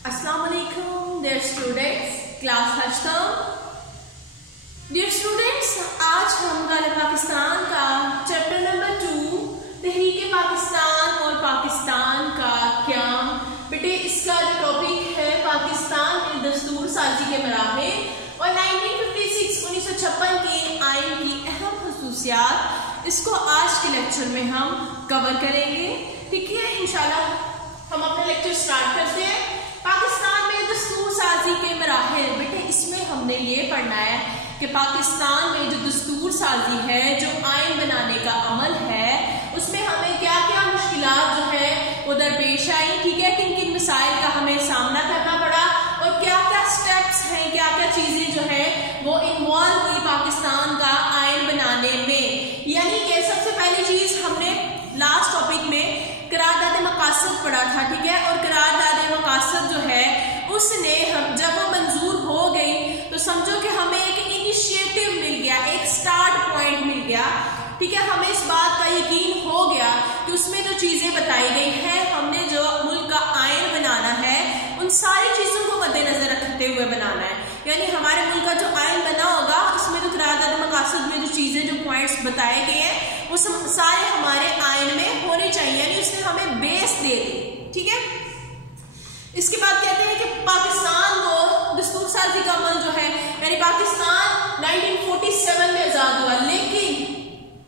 अस्सलाम वालेकुम dear students, class हस्टम। डियर स्टूडेंट्स, आज हम गालिब पाकिस्तान का चैप्टर नंबर 2 तहरीक पाकिस्तान और पाकिस्तान का क़याम। बेटे इसका जो टॉपिक है पाकिस्तान में दस्तूर साजी के मराहिल और 1956 के आइन की अहम खसूसियात, इसको आज के लेक्चर में हम कवर करेंगे। ठीक है, इंशाल्लाह हम अपना लेक्चर स्टार्ट करते हैं। पाकिस्तान में दस्तूर साजी के मराहिल। बेटे इसमें हमने ये पढ़ना है कि पाकिस्तान में जो दस्तूर साजी है, जो आइन बनाने का अमल है, उसमें हमें क्या क्या मुश्किलात जो है वो दरपेश आई। ठीक है, किन किन मसाइल का हमें सामना करना पड़ा और क्या क्या स्टेप्स हैं, क्या क्या चीजें जो है वो इन्वॉल्व हुई पाकिस्तान का आइन बनाने में। यानी कि सबसे पहली चीज हमने लास्ट टॉपिक में करारदाद मकासद पढ़ा था। ठीक है, और करारदाद मकासद जो है उसने हम जब वो मंजूर हो गई तो समझो कि हमें एक इनिशिएटिव मिल गया, एक स्टार्ट पॉइंट मिल गया। ठीक है, हमें इस बात का यकीन हो गया कि उसमें जो चीजें बताई गई हैं, हमने जो मुल्क का आइन बनाना है उन सारी चीजों को मद्देनजर रखते हुए बनाना है। यानी हमारे मुल्क का जो आइन बना होगा उसमें जो करारदाद मकासद में जो चीजें, जो पॉइंट्स बताए गए हैं वो सारे हमारे आइन में होने चाहिए। यानी उसने हमें बेस दे दी। ठीक है, इसके बाद कहते हैं कि पाकिस्तान को दस्तूर साजी का अमल जो है, यानी पाकिस्तान 1947 में आजाद हुआ, लेकिन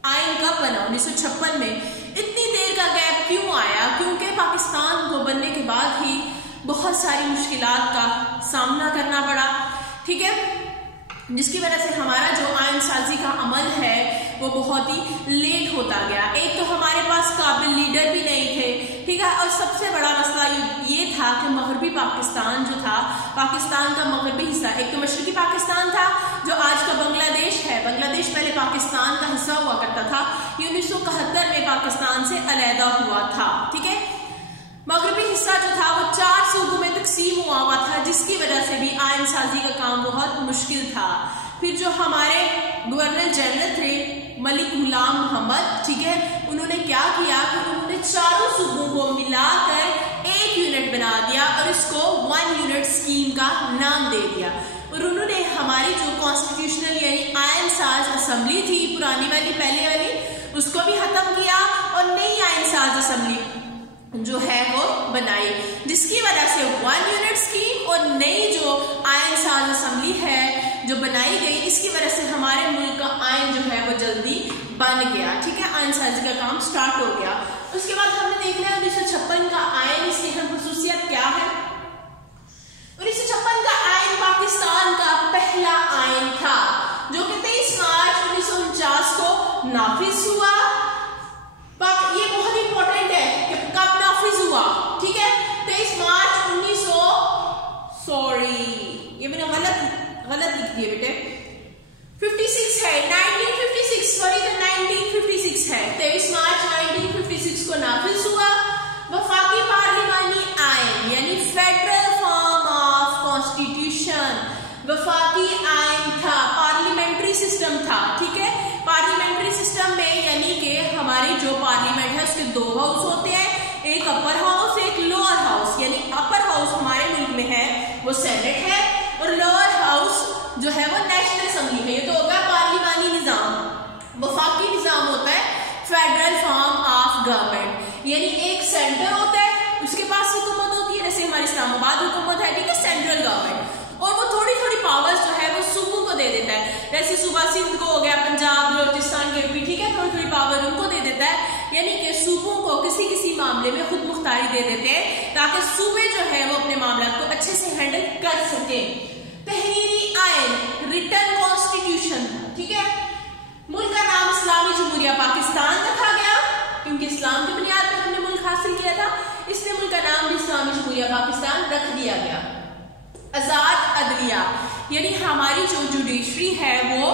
आइन कब बना? 1956 में। इतनी देर का गैप क्यों आया? क्योंकि पाकिस्तान को बनने के बाद ही बहुत सारी मुश्किलात का सामना करना पड़ा। ठीक है, जिसकी वजह से हमारा जो आइन साजी का अमल है वो बहुत ही लेट होता गया। एक तो हमारे पास काबिल लीडर भी नहीं थे। ठीक है, और सबसे बड़ा मसला ये था कि मगरबी पाकिस्तान जो था, पाकिस्तान का मगरबी हिस्सा, एक तो मशरकी पाकिस्तान था जो आज का बांग्लादेश है। बांग्लादेश पहले पाकिस्तान का हिस्सा हुआ करता था, ये 1971 में पाकिस्तान से अलहदा हुआ था। ठीक है, मगरबी हिस्सा जो था वो 4 सूबों में तकसीम हुआ था, जिसकी वजह से भी आइन साजी का काम बहुत मुश्किल था। फिर जो हमारे गवर्नर जनरल थे मलिक गुलाम मोहम्मद, ठीक है, उन्होंने क्या किया कि उन्होंने चारों सूबों को मिलाकर एक यूनिट बना दिया और इसको 1 यूनिट स्कीम का नाम दे दिया। और उन्होंने हमारी जो कॉन्स्टिट्यूशनल यानी आइन साज असेंबली थी, पुरानी वाली, पहले वाली, उसको भी खत्म किया और नई आइन साज असेंबली जो है वो बनाई, जिसकी वजह से 1 यूनिट स्कीम और नई जो आइन साज असेंबली है जो बनाई गई, इसकी वजह से हमारे मुल्क का आइन जो है वो जल्दी बन गया। ठीक है, आइन साजी का काम स्टार्ट हो गया। उसके बाद हमने देखना है 1956 का आइन, इसकी अहम खसूसियत क्या है। 1956 का आइन पाकिस्तान का पहला आइन था जो कि 23 मार्च 1949 को नाफिज हुआ। ये बहुत इंपॉर्टेंट है कि कब नाफिज हुआ। ठीक है, 23 मार्च 1900 ये मैंने गलत लिख दिया बेटे, 56 है, 1956, सॉरी, तो 1956 है। 23 मार्च 1956 को नाफिज हुआ। वफाकी पार्लिमानी आइन यानी फेडरल फॉर्म ऑफ कॉन्स्टिट्यूशन, वफाकी आइन था, पार्लियामेंट्री सिस्टम था। ठीक है, पार्लियामेंट्री सिस्टम में यानी कि हमारी जो पार्लियामेंट है उसके 2 हाउस होते हैं, एक अपर हाउस, एक लोअर हाउस। यानी अपर हाउस हमारे मुल्क में है वो सेनेट है और लोअर हाउस जो है वो नेशनल असेंबली है। ये तो होगा पार्लिमानी निजाम। वफाकी निजाम होता है फेडरल फॉर्म ऑफ गवर्नमेंट, यानी एक सेंटर होता है, उसके पास हुकूमत होती है, जैसे हमारी इस्लामाबाद हुकूमत है। ठीक है, सेंट्रल गवर्नमेंट, और वो थोड़ी थोड़ी पावर्स जो है वो सूबों को दे देता है, जैसे सूबा सिंध को हो गया, पंजाब, बलोचिस्तान के भी। ठीक है, थोड़ी थोड़ी पावर उनको दे देता है, यानी कि सूबों को किसी किसी मामले में खुद मुख्तारी दे देते हैं ताकि सूबे जो है वो अपने मामला को अच्छे से हैंडल कर सके। तहरीरी आइन, रिटर्न कॉन्स्टिट्यूशन। ठीक है, मुल्क का नाम इस्लामी जमहूरिया पाकिस्तान रखा गया क्योंकि इस्लाम की बुनियाद पर हमने मुल्क हासिल किया था, इसलिए मुल्क का नाम भी इस्लामी जमहूरिया पाकिस्तान रख दिया गया। आजाद अदलिया यानी हमारी जो जुडिशरी है वो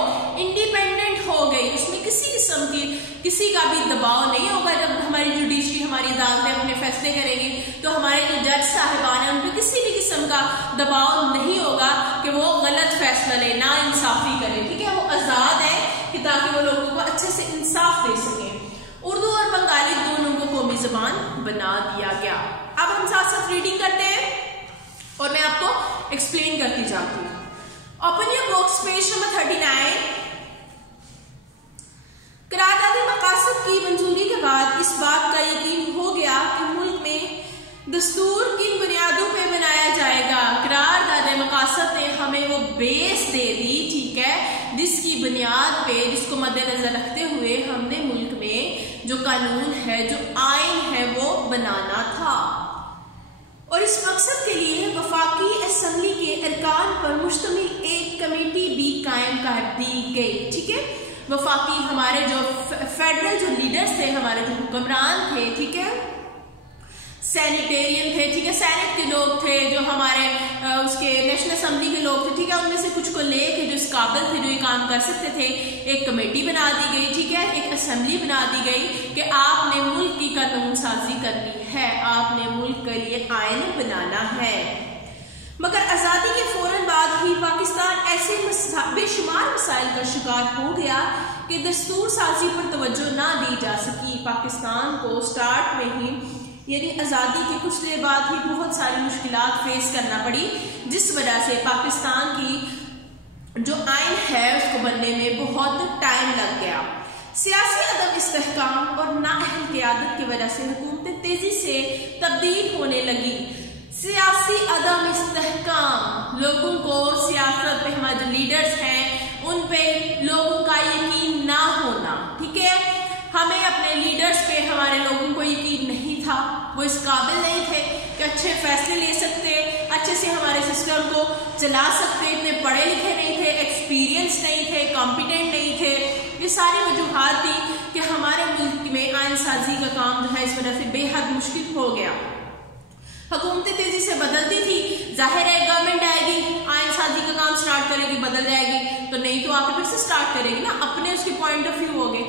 इंडिपेंडेंट हो गई, उसमें किसी किस्म की किसी का भी दबाव नहीं होगा। जब हमारी जुडिशरी, हमारी अदालतें अपने फैसले करेंगी तो हमारे जो जज साहिबान हैं उन पर किसी भी किस्म का दबाव नहीं होगा कि वो गलत फैसला ले, ना इंसाफी करे। ठीक है, वो आजाद है कि ताकि वो लोगों को अच्छे से इंसाफ दे सके। उर्दू और बंगाली दोनों को कौमी ज़बान बना दिया गया। अब हम साथ साथ रीडिंग करते हैं। और मैं आपको एक्सप्लेन करती जाती हूँ। Open your books, page number 39। करारदाद मकासद की मंजूरी के बाद इस बात का यकीन हो गया कि मुल्क में दस्तूर किन बुनियादों पे बनाया जाएगा। करारदाद मकासद ने हमें वो बेस दे दी, ठीक है, जिसकी बुनियाद पे, जिसको मद्देनजर रखते हुए हमने मुल्क में जो कानून है, जो आइन है, वो बनाना था। और इस मकसद के लिए वफाकी असेंबली के अरकान पर मुश्तमिल एक कमेटी भी कायम कर दी गई, ठीक है। वफाकी हमारे जो फेडरल जो लीडर्स थे, हमारे जो हुक्मरान थे, ठीक है, सैनिटेरियन थे, ठीक है, सेनेट के लोग थे, जो हमारे उसके नेशनल असेंबली के लोग थे, ठीक है, उनमें से कुछ को लेके जो इस काबिल थे, जो ये काम कर सकते थे, एक कमेटी बना दी गई, ठीक है, एक असेंबली बना दी गई कि आपने मुल्क की कानून साजी करनी है, आपने मुल्क के लिए आइन बनाना है। मगर आज़ादी के फौरन बाद ही पाकिस्तान ऐसे बेशुमार मसाइल का शिकार हो गया कि दस्तूर साजी पर तवज्जो ना दी जा सकी। पाकिस्तान को स्टार्ट में ही, यानी आज़ादी के कुछ देर बाद ही बहुत सारी मुश्किलात फेस करना पड़ी, जिस वजह से पाकिस्तान की जो आइन है उसको बनने में बहुत टाइम लग गया। सियासी अदम इस्तेहकाम और नाअहल क़यादत की वजह से हुकूमतें तेजी से तब्दील होने लगी। सियासी अदम इस्तेहकाम, लोगों को सियासत पे, हमारे जो लीडर्स हैं उन पे लोगों का यकीन ना होना, ठीक है, हमें अपने लीडर्स पे हमारे लोगों को यकीन नहीं था, वो इस काबिल नहीं थे कि अच्छे फैसले ले सकते, अच्छे से हमारे सिस्टम को चला सकते, इतने पढ़े लिखे नहीं थे, एक्सपीरियंस नहीं थे, कॉम्पिटेंट नहीं थे। ये सारी वजूहात थी कि हमारे मुल्क में आइन साजी का काम जो है इस वजह से बेहद मुश्किल हो गया। हुकूमतें तेजी से बदलती थी, जाहिर है गवर्नमेंट आएगी, आइन साजी का काम स्टार्ट करेगी, बदल जाएगी, तो नहीं तो आके फिर से स्टार्ट करेगी ना, अपने उसके पॉइंट ऑफ व्यू हो गए।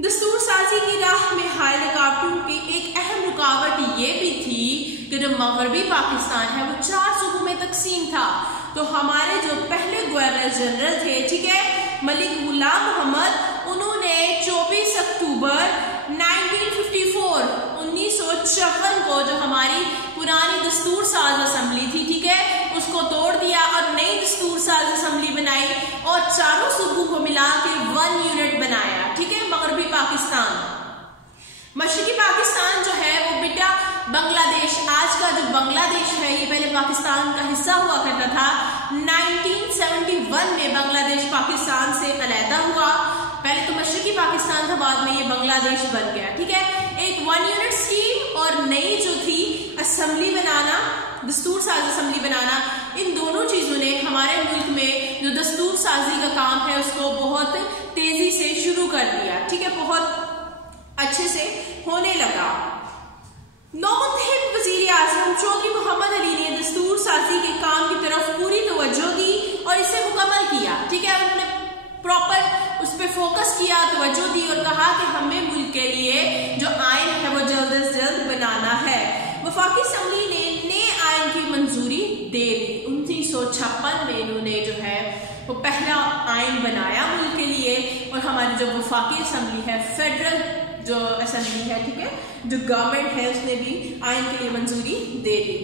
दस्तूर साजी की राह में हायल रुकावटों की एक अहम रुकावट ये भी थी कि जो मगरबी पाकिस्तान है वो 4 सूबों में तकसीम था। तो हमारे जो पहले गवर्नर जनरल थे, ठीक है, मलिक गुलाम मोहम्मद, उन्होंने 24 अक्टूबर 1954 को जो हमारी पुरानी दस्तूर साज असेंबली थी, ठीक है, उसको तोड़ दिया और नई दस्तूर साज असेंबली बनाई और चारों सूबों को मिला के 1 यूनिट बनाया, ठीक है, मगरबी पाकिस्तान। मशरकी पाकिस्तान जो है वो बेटा बांग्लादेश, आज का जो बांग्लादेश है ये पहले पाकिस्तान का हिस्सा हुआ करता था। 1971 में बांग्लादेश पाकिस्तान से अलहदा हुआ। पहले तो मशरकी पाकिस्तान था, बाद में ये बांग्लादेश बन गया, ठीक है। एक 1 यूनिट स्कीम और नई जो थी असेंबली बनाना, दस्तूर साज असेंबली बनाना, इन दोनों चीजों ने हमारे मुल्क में जो दस्तूर साजी का काम है उसको बहुत तेजी से शुरू कर दिया, ठीक है, बहुत अच्छे से होने लगा। नौमुंतखब वज़ीर आज़म चौधरी मोहम्मद अली ने दस्तूर साजी के काम की तरफ पूरी तवज्जो दी और इसे मुकम्मल किया, ठीक है, उन्होंने प्रॉपर उस पर फोकस किया, तवज्जो दी और कहा कि हमें मुल्क के लिए जो आइन है वो जल्द से जल्द बनाना है। वफाकी असेंबली ने नए आइन की मंजूरी दे दी। 1956 में इन्होंने जो है वो पहला आइन बनाया मुल्क के लिए और हमारी जो वफाकी असेंबली है, फेडरल जो असेंबली है, ठीक है, जो गवर्नमेंट है, उसने भी आइन के लिए मंजूरी दे दी।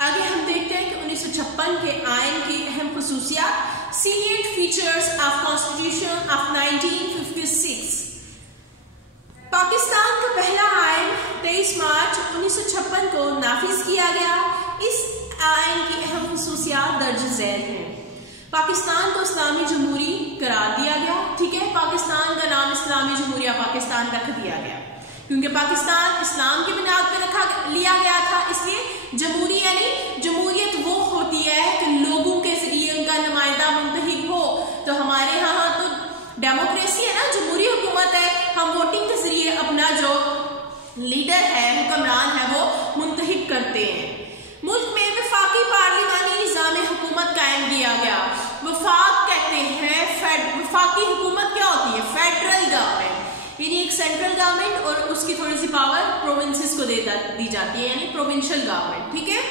आगे हम देखते हैं कि 1956 के आइन की अहम खुसूसियात, salient features of constitution of 1956। Pakistan का पहला आइन 23 मार्च 1956 को नाफिज किया गया। इस आइन की अहम खुसूसियात दर्ज झैल हैं। पाकिस्तान को इस्लामी जमहूरी करार दिया गया, ठीक है, पाकिस्तान का नाम इस्लामी जमहूरिया पाकिस्तान रख दिया गया क्योंकि पाकिस्तान इस्लाम की बुनियाद पर लिया गया था, इसलिए जमहूरी यानी जमहूरियत वो होती है कि लोगों के जरिए उनका नुमाइंदा मुंतखब हो। तो हमारे यहाँ तो डेमोक्रेसी है ना, जमहूरी हुकूमत है, हम वोटिंग के जरिए अपना जो लीडर है, हुक्मरान है, वो मुंतखब करते हैं। मुल्क में वफाकी पार्लिमानी निज़ाम हुकूमत कायम किया गया। वफाक कहते हैं, वफाकी हुकूमत क्या होती है? फेडरल गवर्नमेंट, यानी एक सेंट्रल गवर्नमेंट और उसकी थोड़ी सी पावर प्रोविंसेस को दी जाती है, यानी प्रोविंशियल गवर्नमेंट, ठीक है।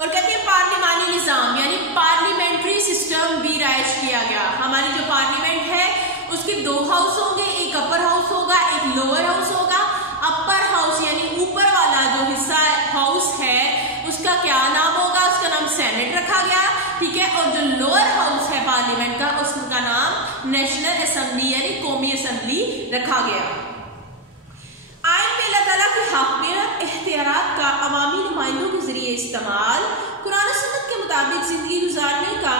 और कहते हैं पार्लिमानी निज़ाम यानी पार्लियामेंट्री सिस्टम भी राइज किया गया। हमारी जो पार्लियामेंट है उसके 2 हाउस होंगे, एक अपर हाउस होगा, एक लोअर हाउस होगा। अपर हाउस यानी ऊपर वाला जो हिस्सा हाउस है उसका क्या नाम होगा, उसका नाम सेनेट रखा गया, ठीक है। और जो लोअर हाउस है पार्लियामेंट का, उसका नाम नेशनल असेंबली यानी कौमी असेंबली रखा गया। आइन में अल्लाह ताला की हाकिमियत इख्तियारात का अवामी नुमाइंदों के जरिए इस्तेमाल, कुरान सुन्नत के मुताबिक जिंदगी गुजारने का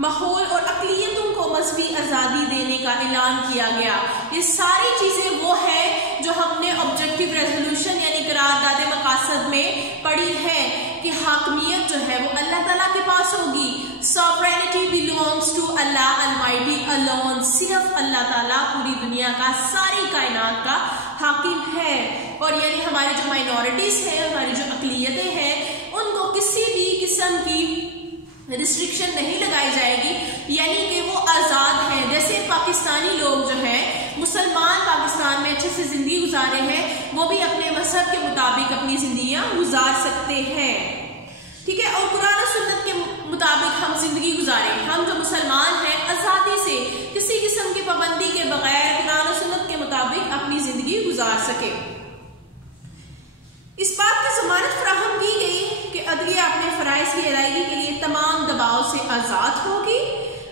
माहौल और अक़लियतों को मज़हबी आज़ादी देने का ऐलान किया गया। ये सारी चीज़ें वो है जो हमने ऑब्जेक्टिव रेजोल्यूशन यानी करारदाद मकासद में पढ़ी है कि हाकिमियत जो है वो अल्लाह ताला के पास होगी। Sovereignty belongs to Allah almighty alone, सिर्फ अल्लाह ताला पूरी दुनिया का, सारी कायनात का हाकिम है। और यानी हमारी जो माइनॉरिटीज है, हमारी जो अक़लियतें हैं, उनको किसी भी किस्म की रिस्ट्रिक्शन नहीं लगाई जाएगी, यानी कि वो आज़ाद हैं। जैसे पाकिस्तानी लोग जो हैं, मुसलमान पाकिस्तान में अच्छे से जिंदगी गुजारे हैं, वो भी अपने मजहब के मुताबिक अपनी जिंदगियां गुजार सकते हैं, ठीक है। और कुरान और सुन्नत के मुताबिक हम जिंदगी गुजारें, हम जो मुसलमान हैं आज़ादी से किसी किस्म की पाबंदी के बगैर कुरान और सुन्नत के मुताबिक अपनी जिंदगी गुजार सके। इस बात की ज़मानत फराहम की गई कि अदलिया अपने फ़राइज़ की अदायगी के लिए तमाम दबाव से आज़ाद होगी।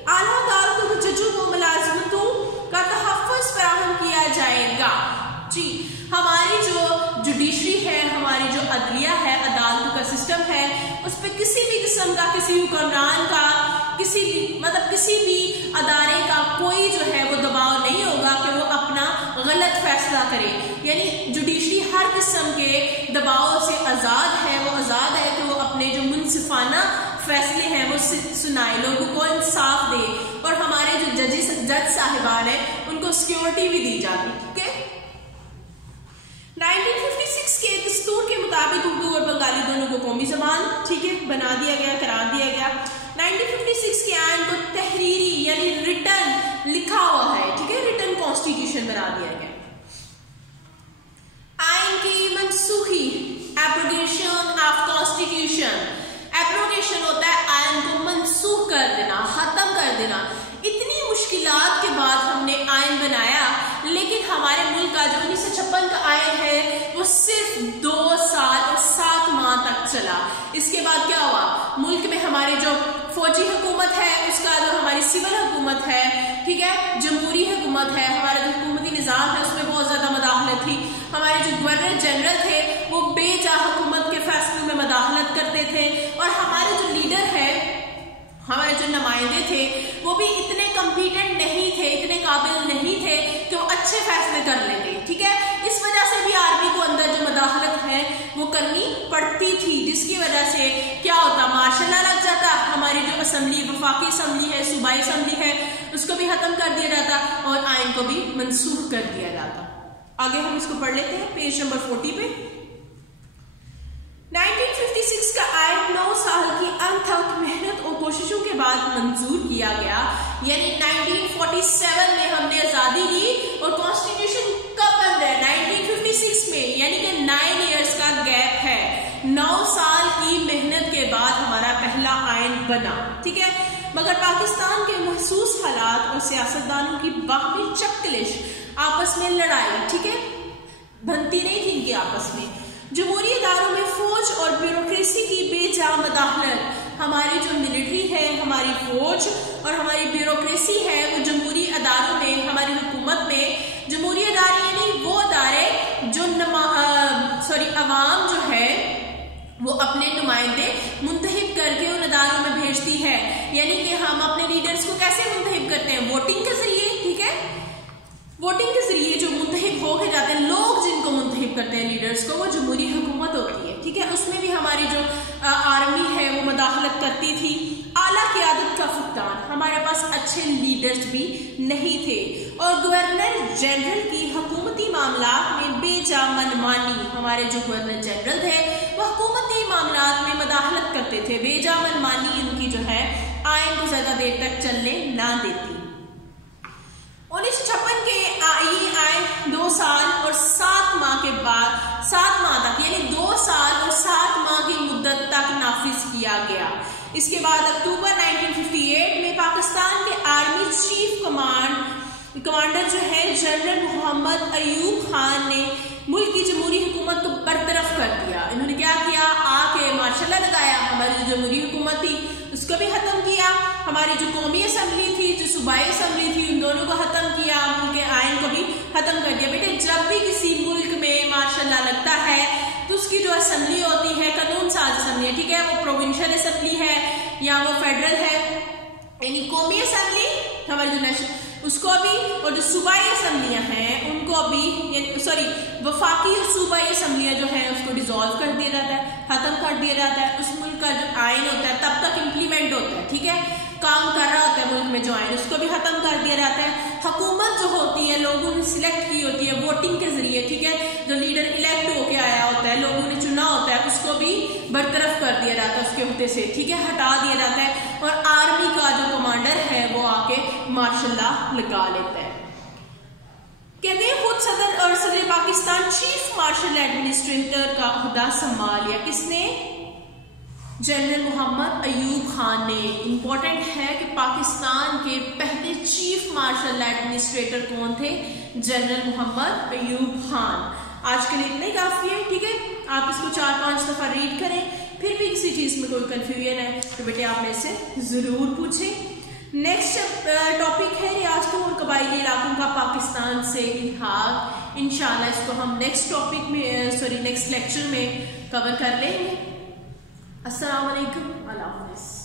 आला अदालतों को जजों को मुलाज़मतों का तहफ़्फ़ुज़ फराहम किया जाएगा। जी, हमारी जो जुडिशरी है, हमारी जो अदलिया है, अदालतों का सिस्टम है, उस पर किसी भी किस्म का, किसी हुक्मरान का, किसी भी अदारे का कोई जो है वो दबाव नहीं होगा कि वो अपना गलत फैसला करे। यानी जुडिशरी हर किस्म के दबाव से आज़ाद है, वो आज़ाद है कि वो अपने जो मुनसिफाना फैसले हैं वो सुनाए, लोगों को इंसाफ दे। और हमारे जो जज साहिबान हैं उनको सिक्योरिटी भी दी जाती, ठीक है। 1956 के दस्तूर के मुताबिक उर्दू और बंगाली दोनों को कौमी ज़बान, ठीक है, बना दिया गया, करार दिया गया। 1956 के आइन को तहरीरी यानी रिटर्न लिखा हुआ है, ठीक है, रिटर्न कॉन्स्टिट्यूशन बना दिया गया। आइन की मनसूखी, एब्रोगेशन ऑफ कॉन्स्टिट्यूशन। एब्रोगेशन होता है आइन को मनसूख कर देना, खत्म कर देना। इतनी मुश्किलात के बाद हमने आइन बनाया, लेकिन हमारे मुल्क का जो 1956 का आइन है वो सिर्फ 2 साल और 7 माह तक चला। इसके बाद क्या हुआ, मुल्क में हमारी जो फौजी हुकूमत है, उसका जो हमारी सिविल हुकूमत है, ठीक है, जमहूरी हुकूमत है, हमारा जो हुकूमती निज़ाम है उसमें बहुत ज़्यादा मदाखलत थी। हमारे जो गवर्नर जनरल थे वो बेजा हुकूमत के फैसलों में मदाखलत करते थे। और हमारे जो लीडर है, हमारे जो नुमाइंदे थे, वो भी इतने कॉम्पिटेंट नहीं थे, इतने काबिल नहीं थे कि वो अच्छे फैसले कर लेते, ठीक है। इस वजह से भी आर्मी को अंदर जो मदाखलत है वो करनी पड़ती थी, जिसकी वजह से क्या होता, मार्शल लॉ लग जाता, हमारी जो असेंबली, वफाकी असेंबली है, सूबाई असेंबली है, उसको भी खत्म कर दिया जाता और आइन को भी मनसूख कर दिया जाता। आगे हम इसको पढ़ लेते हैं पेज नंबर 40 पे। 1956 का आइन 9 साल की अनथक मेहनत और कोशिशों के बाद मंजूर किया गया। यानी 1947 में हमने आजादी ली और कॉन्स्टिट्यूशन कब बन रहा है, 1956 में, यानी कि 9 इयर्स का गैप है। 9 साल की मेहनत के बाद हमारा पहला आइन बना, ठीक है। मगर पाकिस्तान के महसूस हालात और सियासतदानों की बाहमी चक्कलिश, आपस में लड़ाई, ठीक है, बनती नहीं थी इनके आपस में। जमहूरी इदारों में फौज और ब्यूरोक्रेसी की बेजा मदाखलत, हमारी जो मिलिट्री है, हमारी फौज और हमारी ब्यूरोक्रेसी है, वो जमहूरी अदारों में, हमारी हुकूमत में, जमहूरी अदारे यानी वो अदारे जो अवाम जो है वो अपने नुमाइंदे मुंतखब करके उन अदारों में भेजती है। यानी कि हम अपने लीडर्स को कैसे मुंतखब करते हैं, वोटिंग के जरिए, ठीक है। वोटिंग के जरिए जो मुंतखब हो के जाते हैं, लोग जिनको मुंतखब करते हैं लीडर्स को, वो जमहूरी हुकूमत होती है, ठीक है। उसमें भी हमारी जो आर्मी है वो मदाखलत करती थी। आला क़यादत का फुकदान, हमारे पास अच्छे लीडर्स भी नहीं थे और गवर्नर जनरल की हुकूमती मामलात में बेजा मनमानी, हमारे जो गवर्नर जनरल थे वो हुकूमती मामलात में मदाखलत करते थे, बेजा मनमानी इनकी जो है आइन को ज्यादा देर तक चलने ना देती। 1956 के ये आइन 2 साल और 7 माह के बाद, 7 माह तक यानी 2 साल और 7 माह की मुद्दत तक नाफिज किया गया। इसके बाद अक्टूबर 1958 में पाकिस्तान के आर्मी चीफ कमांडर जो है जनरल मोहम्मद अयूब खान ने मुल्क की जमहूरी हुकूमत को बरतरफ कर दिया। इन्होंने क्या किया, आके मार्शल लॉ हमारी जो जमहूरी हुकूमत थी उसको भी खत्म किया, हमारी जो कौमी असम्बली थी, जो सूबाई असम्बली थी, उन दोनों को खत्म किया, उनके आइन को भी खत्म कर दिया। बेटे जब भी किसी मुल्क में माशाल्लाह लगता है तो उसकी जो असम्बली होती है कानून साज असम्बली है, ठीक है, वो प्रोविंशियल असम्बली है या वो फेडरल है, यानी कौमी असम्बली हमारी जो नेशनल उसको भी, और जो सूबाई असम्बलियां हैं उनको भी, सॉरी वफाकी और सूबाई असम्बलियां जो हैं उसको डिसॉल्व कर दिया जाता है, खत्म कर दिया जाता है। उस मुल्क का जो आइन होता है तब तक इम्प्लीमेंट होता है, ठीक है, काम कर रहा होता है मुल्क में जो आइन, उसको भी खत्म कर दिया जाता है। हुकूमत जो होती है लोगों ने सिलेक्ट की होती है वोटिंग के जरिए, ठीक है, जो लीडर इलेक्ट होके आया होता है, लोगों ने चुना होता है, उसको भी बरतरफ कर दिया जाता है उसके हुद्दे से, ठीक है, हटा दिया जाता है, और आर्मी का जो कमांडर है वो आके मार्शल लॉ लगा लेता है। कहते हैं खुद सदर और सदर पाकिस्तान चीफ मार्शल एडमिनिस्ट्रेटर का ओहदा संभाल लिया, किसने? जनरल मोहम्मद अयूब खान ने। इंपॉर्टेंट है कि पाकिस्तान के पहले चीफ मार्शल एडमिनिस्ट्रेटर कौन थे? जनरल मोहम्मद अयूब खान। आज के लिए इतना ही काफी है, ठीक है, आप इसको 4-5 दफा रीड करें, फिर भी किसी चीज में कोई कंफ्यूजन है तो बेटे आप मेरे से जरूर पूछें। नेक्स्ट टॉपिक है रियासतों और कबायली इलाकों का पाकिस्तान से इल्हाक। इंशाल्लाह इसको हम नेक्स्ट टॉपिक में नेक्स्ट लेक्चर में कवर कर लेंगे। अस्सलाम वालेकुम, अल्लाह हाफ़िज़।